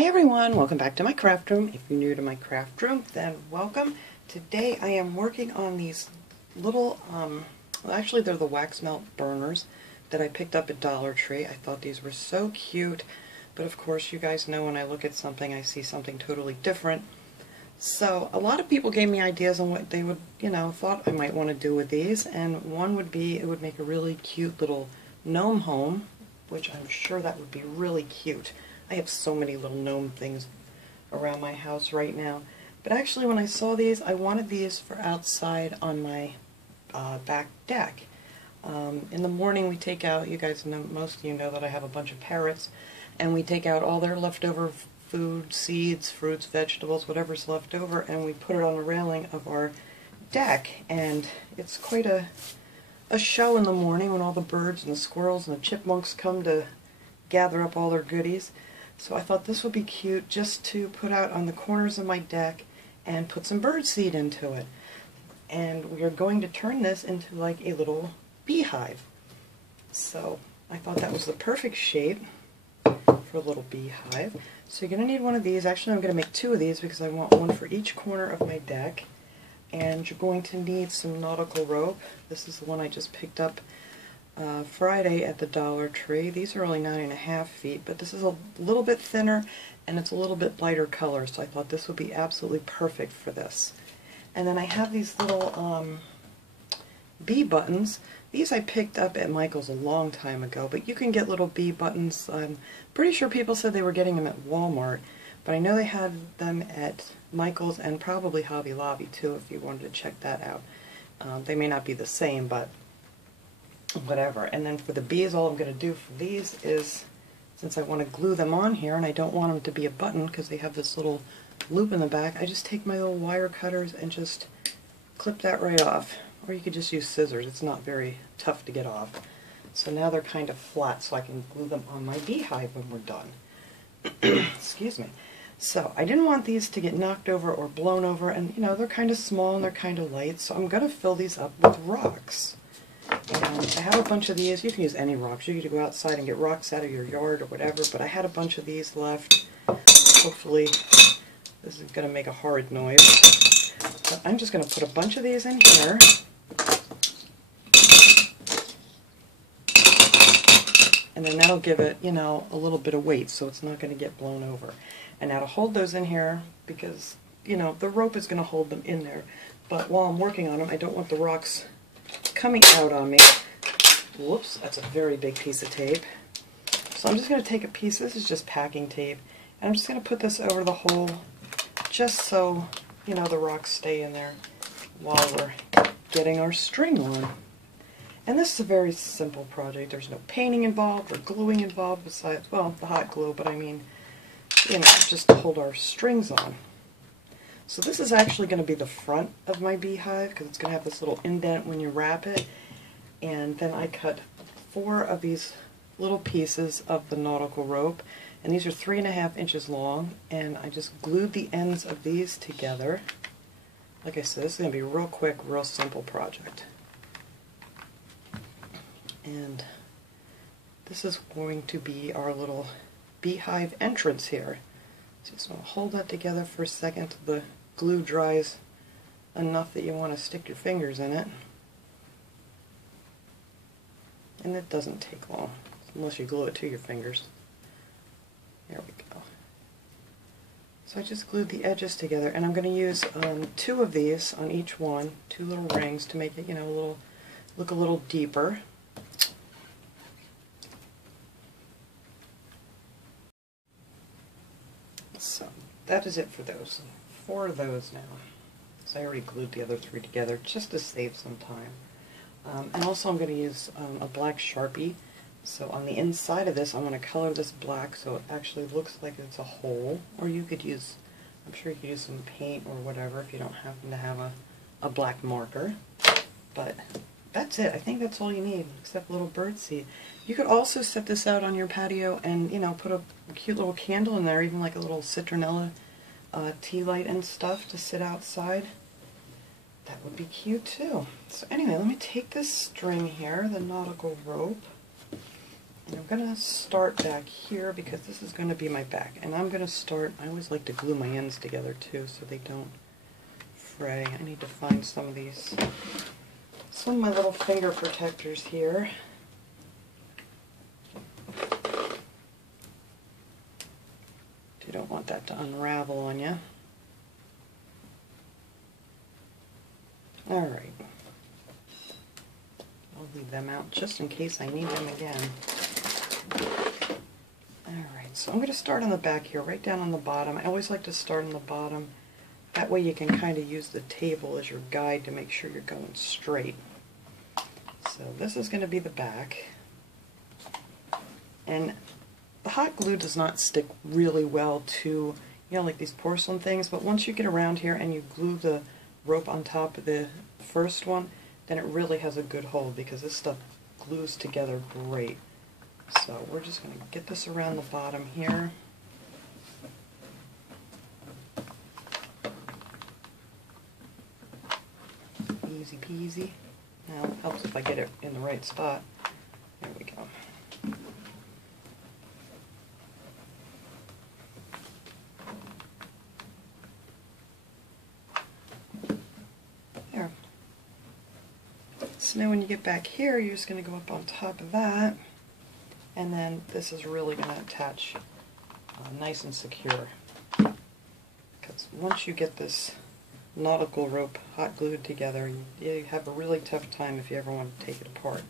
Hi everyone, welcome back to my craft room. If you're new to my craft room, then welcome. Today I am working on these little, well actually they're the wax melt burners that I picked up at Dollar Tree. I thought these were so cute, but of course you guys know when I look at something I see something totally different. So a lot of people gave me ideas on what they would, thought I might want to do with these, and one would be it would make a really cute little gnome home, which I'm sure that would be really cute. I have so many little gnome things around my house right now. But actually when I saw these, I wanted these for outside on my back deck. In the morning we take out, you guys know, most of you know that I have a bunch of parrots, and we take out all their leftover food, seeds, fruits, vegetables, whatever's left over, and we put it on the railing of our deck. And it's quite a show in the morning when all the birds and the squirrels and the chipmunks come to gather up all their goodies. So I thought this would be cute just to put out on the corners of my deck and put some bird seed into it. And we are going to turn this into like a little beehive. So I thought that was the perfect shape for a little beehive. So you're going to need one of these. Actually I'm going to make two of these because I want one for each corner of my deck. And you're going to need some nautical rope. This is the one I just picked up Friday at the Dollar Tree. These are only 9.5 feet, but this is a little bit thinner and it's a little bit lighter color, so I thought this would be absolutely perfect for this. And then I have these little bee buttons. These I picked up at Michael's a long time ago, but you can get little bee buttons. I'm pretty sure people said they were getting them at Walmart, but I know they had them at Michael's and probably Hobby Lobby too if you wanted to check that out. They may not be the same, but whatever. And then for the bees, all I'm going to do for these is, since I want to glue them on here and I don't want them to be a button because they have this little loop in the back, I just take my little wire cutters and just clip that right off. Or you could just use scissors. It's not very tough to get off. So now they're kind of flat so I can glue them on my beehive when we're done. Excuse me. So I didn't want these to get knocked over or blown over, and they're kind of small and they're kind of light, so I'm going to fill these up with rocks. And I have a bunch of these. You can use any rocks. You can go outside and get rocks out of your yard or whatever, but I had a bunch of these left. Hopefully this is going to make a horrid noise. But I'm just going to put a bunch of these in here. And then that'll give it, a little bit of weight so it's not going to get blown over. And now to hold those in here, because, the rope is going to hold them in there. But while I'm working on them, I don't want the rocks coming out on me. Whoops, that's a very big piece of tape. So I'm just going to take a piece, this is just packing tape, and I'm just going to put this over the hole just so, the rocks stay in there while we're getting our string on. And this is a very simple project. There's no painting involved or gluing involved besides, well, the hot glue, but I mean, just to hold our strings on. So this is actually going to be the front of my beehive because it's going to have this little indent when you wrap it. And then I cut 4 of these little pieces of the nautical rope, and these are 3.5 inches long, and I just glued the ends of these together. Like I said, this is going to be a real quick, real simple project. And this is going to be our little beehive entrance here. So just want to hold that together for a second till the glue dries enough that you want to stick your fingers in it. And it doesn't take long, unless you glue it to your fingers. There we go. So I just glued the edges together, and I'm going to use 2 of these on each one, 2 little rings to make it, look a little deeper. So that is it for those. 4 of those now. So I already glued the other 3 together just to save some time. And also I'm going to use a black Sharpie. So on the inside of this I'm going to color this black so it actually looks like it's a hole. Or you could use, I'm sure you could use some paint or whatever if you don't happen to have a black marker. But that's it. I think that's all you need, except a little bird seed. You could also set this out on your patio and, put a cute little candle in there, even like a little citronella tea light and stuff to sit outside. That would be cute too. So anyway, let me take this string here, the nautical rope, And I'm going to start back here because this is going to be my back. And I'm going to start, I always like to glue my ends together too so they don't fray. I need to find some of these, some of my little finger protectors here. You don't want that to unravel on you. Alright. I'll leave them out just in case I need them again. Alright, so I'm going to start on the back here, right down on the bottom. I always like to start on the bottom. That way you can kind of use the table as your guide to make sure you're going straight. So this is going to be the back. And the hot glue does not stick really well to, you know, like these porcelain things, but once you get around here and you glue the rope on top of the first one, then it really has a good hold because this stuff glues together great. So we're just going to get this around the bottom here. Easy peasy. Now it helps if I get it in the right spot. There we go. So now when you get back here, you're just going to go up on top of that, and then this is really going to attach nice and secure. Because once you get this nautical rope hot glued together, you have a really tough time if you ever want to take it apart.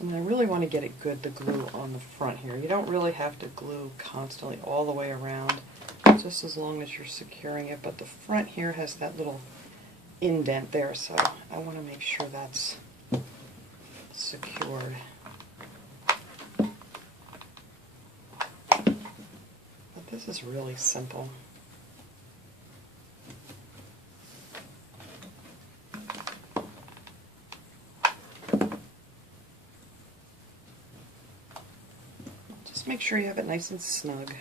And I really want to get it good, the glue on the front here. You don't really have to glue constantly all the way around, just as long as you're securing it. But the front here has that little indent there, so I want to make sure that's secured. But this is really simple. Make sure you have it nice and snug.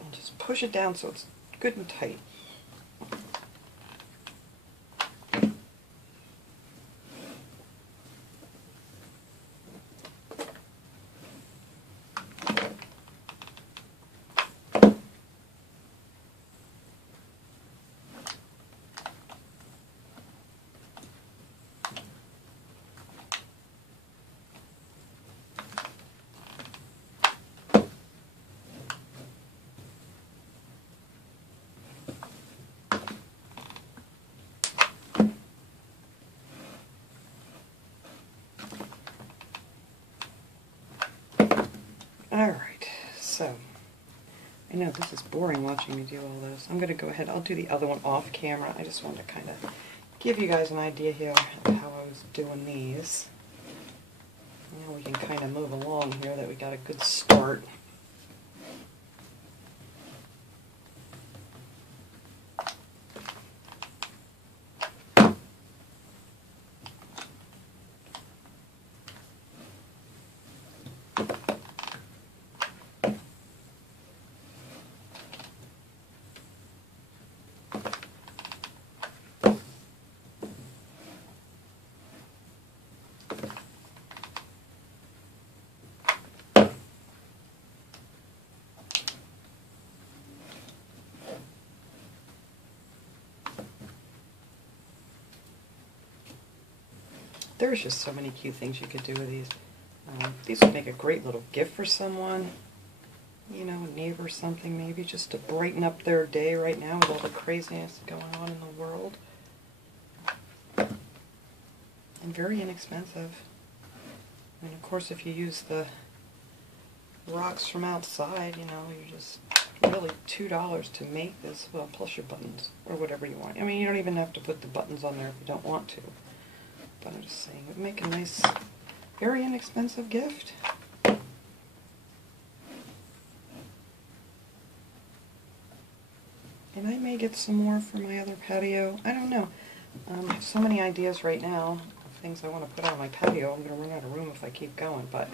And just push it down so it's good and tight. Alright, so I know this is boring watching me do all this. I'm going to go ahead, I'll do the other one off camera. I just wanted to kind of give you guys an idea here of how I was doing these. Now we can kind of move along here that we got a good start. There's just so many cute things you could do with these. These would make a great little gift for someone, you know, a neighbor or something maybe, just to brighten up their day right now with all the craziness going on in the world. And very inexpensive. And of course if you use the rocks from outside, you know, you're just really $2 to make this, well, plus your buttons, or whatever you want. I mean, you don't even have to put the buttons on there if you don't want to. But I'm just saying, it would make a nice, very inexpensive gift. And I may get some more for my other patio. I don't know. I have so many ideas right now of things I want to put out on my patio. I'm going to run out of room if I keep going, but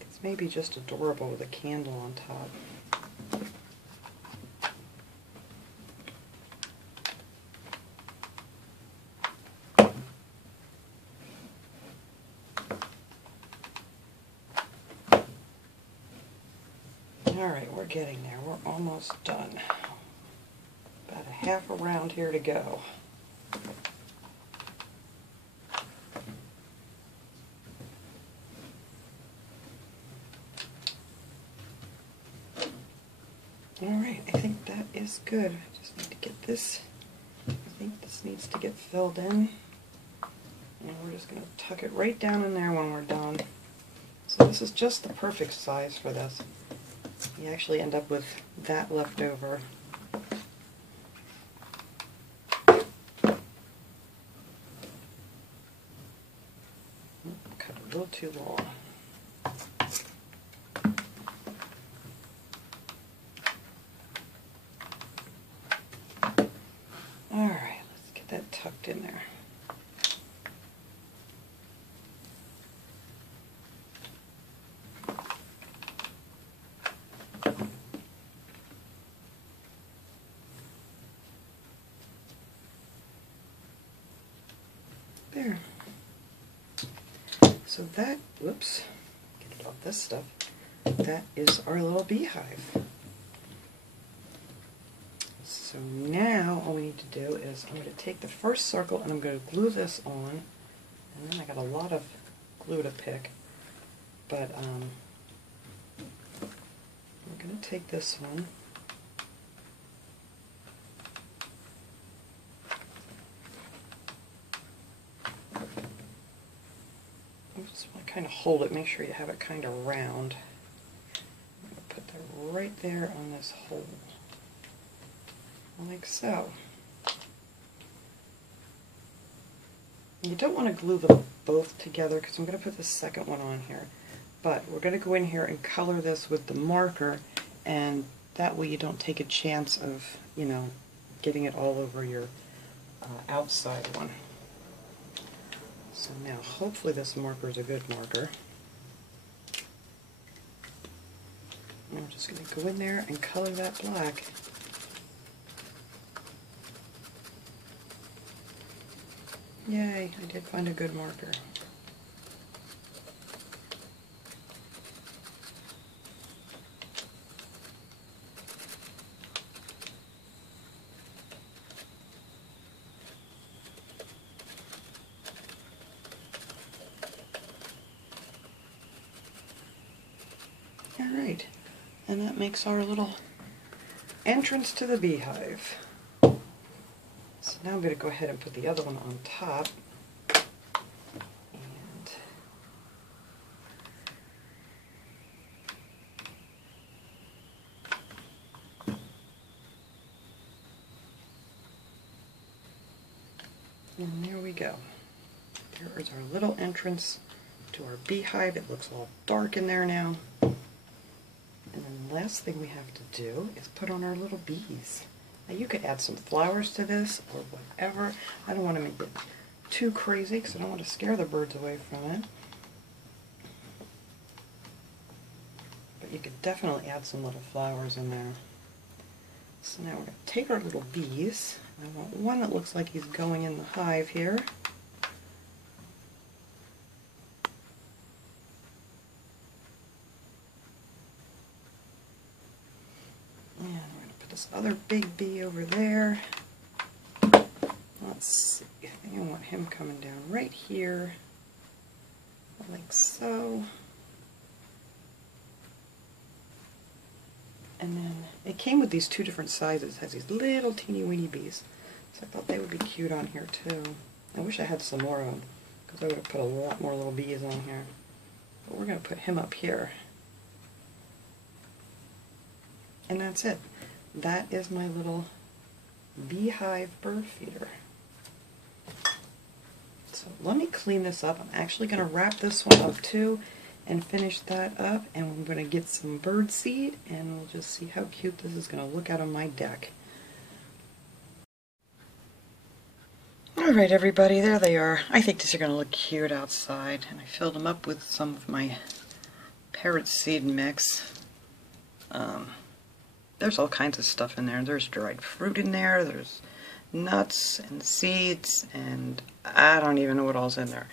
it's maybe just adorable with a candle on top. Alright, we're getting there. We're almost done. About a half a round here to go. Alright, I think that is good. I just need to get this. I think this needs to get filled in. And we're just going to tuck it right down in there when we're done. So this is just the perfect size for this. You actually end up with that left over. Cut a little too long. Alright, let's get that tucked in there. There. So that, whoops, get off this stuff, that is our little beehive. So now all we need to do is I'm going to take the first circle and I'm going to glue this on, and then I got a lot of glue to pick, but we're going to take this one. I just want to kind of hold it, make sure you have it kind of round. I'm going to put that right there on this hole, like so. You don't want to glue them both together because I'm going to put the second one on here, but we're going to go in here and color this with the marker, and that way you don't take a chance of, you know, getting it all over your outside one. So now, hopefully this marker is a good marker. And I'm just going to go in there and color that black. Yay, I did find a good marker. Alright, and that makes our little entrance to the beehive. So now I'm going to go ahead and put the other one on top. And there we go. There is our little entrance to our beehive. It looks all dark in there now. And then the last thing we have to do is put on our little bees. Now you could add some flowers to this or whatever. I don't want to make it too crazy because I don't want to scare the birds away from it. But you could definitely add some little flowers in there. So now we're going to take our little bees. I want one that looks like he's going in the hive here. And we're going to put this other big bee over there. Let's see, I think I want him coming down right here, like so. And then it came with these two different sizes. It has these little teeny weeny bees. So I thought they would be cute on here too. I wish I had some more of them because I would have put a lot more little bees on here. But we're going to put him up here. And that's it. That is my little beehive bird feeder. So let me clean this up. I'm actually going to wrap this one up too and finish that up, and I'm going to get some bird seed and we'll just see how cute this is going to look out on my deck. Alright everybody, there they are. I think these are going to look cute outside, and I filled them up with some of my parrot seed mix. There's all kinds of stuff in there. There's dried fruit in there, there's nuts and seeds, and I don't even know what all's in there.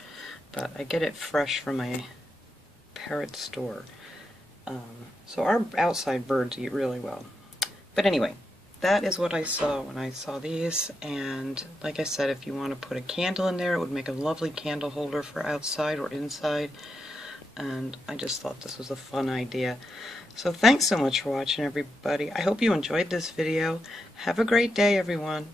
But I get it fresh from a parrot store. So our outside birds eat really well. But anyway, that is what I saw when I saw these, and like I said, if you want to put a candle in there, it would make a lovely candle holder for outside or inside, and I just thought this was a fun idea. So thanks so much for watching everybody. I hope you enjoyed this video. Have a great day everyone.